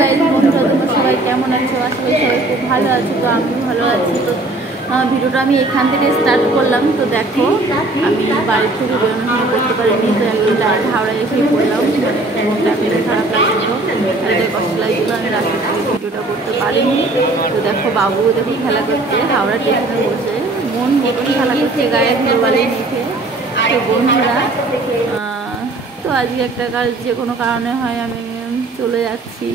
Guys বন্ধুরা, তোমরা সবাই কেমন আছো? আশা করি সবাই খুব ভালো আছো। তো আমিও ভালো আছি। তো ভিডিওটা আমি এখান থেকে স্টার্ট করলাম। তো দেখো, আমি বাড়ির থেকে বেরোনো সময় করতে পারিনি, তো একদম ডাইরেক্ট হাওড়ায় এসেই পড়লাম। মনটা এতটাই খারাপ লাগছিলো, এতটাই কষ্ট লাগছিলো, আমি রাস্তা থেকে ভিডিওটা করতে পারিনি। তো দেখো, বাবু দেখো খেলা করছে হাওড়া স্টেশনে বসে, মন মতন খেলা করছে গায়ে ধুলোবালি মেখে। তো বন্ধুরা, তো আজকে একটা কাজ যে কোনো কারণে হয় আমি চলে যাচ্ছি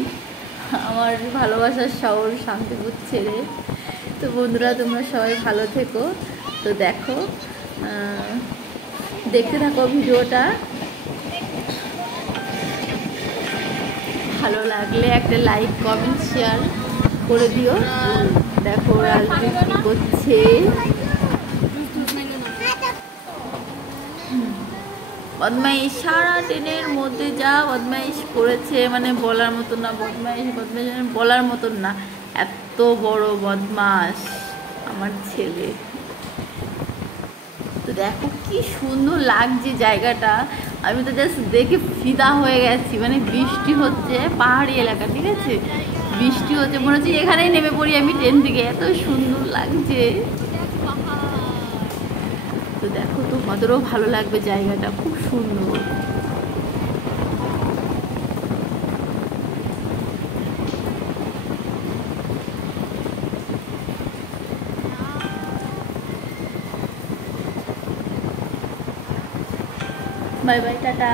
আমার ভালোবাসার শহর শান্তিপুর ছেড়ে। তো বন্ধুরা, তোমরা সবাই ভালো থেকো। তো দেখো, দেখতে থাকো ভিডিওটা। ভালো লাগলে একটা লাইক কমেন্ট শেয়ার করে দিও। দেখো রাজদীপ কী করছে। বদমাইশ, সারা ট্রেনের মধ্যে যা বদমাইশ করেছে, মানে বলার মতন না। বদমাইশ বদমাইশ বলার মতন না, এত বড় বদমাস আমার ছেলে। তো দেখো কি সুন্দর লাগছে জায়গাটা, আমি তো জাস্ট দেখে ফিদা হয়ে গেছি। মানে বৃষ্টি হচ্ছে, পাহাড়ি এলাকা, ঠিক আছে, বৃষ্টি হচ্ছে, মনে হচ্ছে এখানেই নেমে পড়ি আমি ট্রেন থেকে, এত সুন্দর লাগছে। তো দেখো, তোমাদেরও ভালো লাগবে, জায়গাটা খুব সুন্দর। Bye bye, tata.